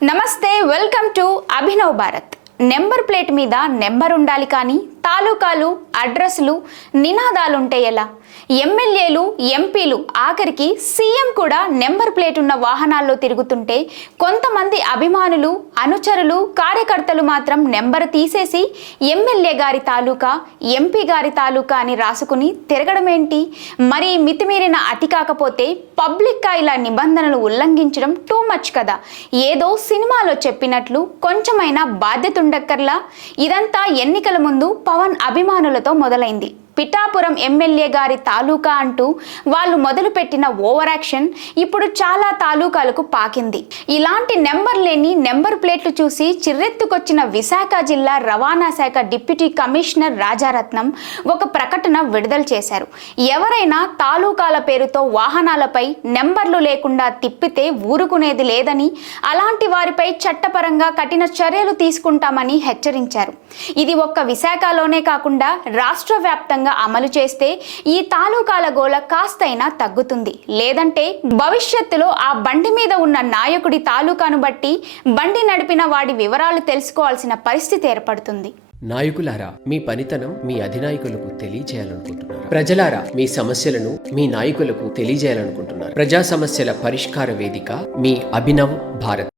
నమస్తే, welcome to Abhinav Bharat. Number plate మీద number ఉండాలి కానీ తాలూకాలు, అడ్రస్లు, నినాదాలుంటే ఎలా? ఎమ్మెల్యేలు, ఎంపీలు, ఆఖరికి సీఎం కూడా నెంబర్ ప్లేట్ ఉన్న వాహనాల్లో తిరుగుతుంటే కొంతమంది అభిమానులు, అనుచరులు, కార్యకర్తలు మాత్రం నెంబర్ తీసేసి ఎమ్మెల్యే గారి తాలూకా, ఎంపీ గారి తాలూకా అని రాసుకుని తిరగడమేంటి? మరి మితిమీరిన అతి కాకపోతే పబ్లిక్గా ఇలా నిబంధనలు ఉల్లంఘించడం టూ మచ్ కదా. ఏదో సినిమాలో చెప్పినట్లు కొంచెమైనా బాధ్యత ఉండక్కర్లా. ఇదంతా ఎన్నికల ముందు పవన్ అభిమానులతో మొదలైంది. పిఠాపురం ఎమ్మెల్యే గారి తాలూకా అంటూ వాళ్ళు మొదలుపెట్టిన ఓవర్ యాక్షన్ ఇప్పుడు చాలా తాలూకాలకు పాకింది. ఇలాంటి నెంబర్ లేని నెంబర్ ప్లేట్లు చూసి చిర్రెత్తుకొచ్చిన విశాఖ జిల్లా రవాణా శాఖ డిప్యూటీ కమిషనర్ రాజారత్నం ఒక ప్రకటన విడుదల చేశారు. ఎవరైనా తాలూకాల పేరుతో వాహనాలపై నెంబర్లు లేకుండా తిప్పితే ఊరుకునేది లేదని, అలాంటి వారిపై చట్టపరంగా కఠిన చర్యలు తీసుకుంటామని హెచ్చరించారు. ఇది ఒక్క విశాఖలోనే కాకుండా రాష్ట్ర వ్యాప్తంగా అమలు చేస్తే ఈ తాలూకాల గోల కాస్తైనా తగ్గుతుంది. లేదంటే భవిష్యత్తులో ఆ బండి మీద ఉన్న నాయకుడి తాలూకాను బట్టి బండి నడిపిన వాడి వివరాలు తెలుసుకోవాల్సిన పరిస్థితి ఏర్పడుతుంది. నాయకులారా, మీ పనితనం మీ అధినాయకులకు తెలియజేయాలనుకుంటున్నారు. ప్రజలారా, మీ సమస్యలను మీ నాయకులకు తెలియజేయాలనుకుంటున్నారు. ప్రజా సమస్యల పరిష్కార వేదిక మీ అభినవ్ భారత్.